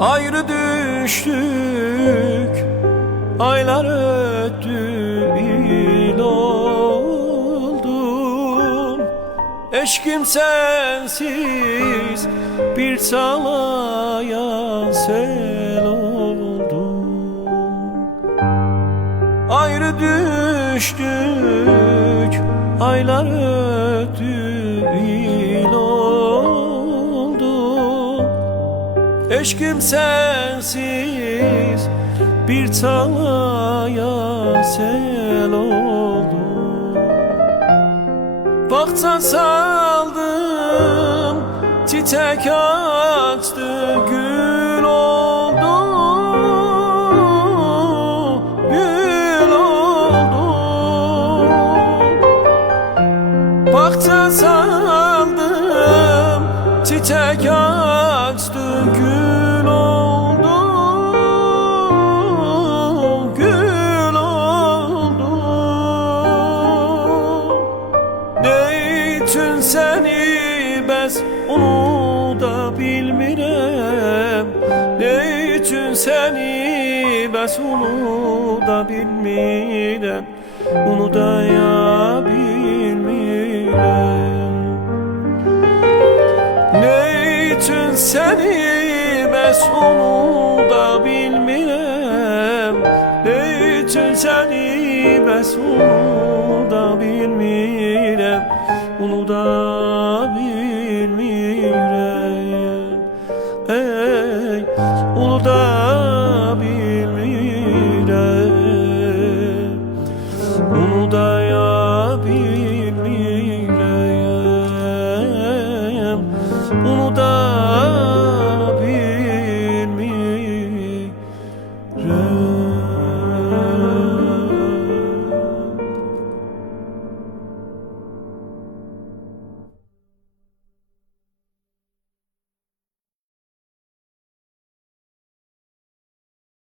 Ayrı düştük, aylar öttü, il oldum. Eşkim sensiz bir çalaya sel oldum. Ayrı düştük, aylar öttü, il oldum. Eşkim sensiz bir çalaya sel oldu. Bahçe saldım, çiçek açtı, gül oldu, gül oldu. Bahçe saldım, çiçek açtı, gül oldu, gül oldu. Ne için seni bəs onu da bilmirəm, ne için seni bəs onu da bilmirəm, onu da ya bilmirəm. Ne için seni bəs onu da bilmirəm, ne için seni bəs onu da bilmirəm, onu da bilmirəm. Ey, onu da bilmirəm, onu da ya bilmirəm, onu da bilmirəm.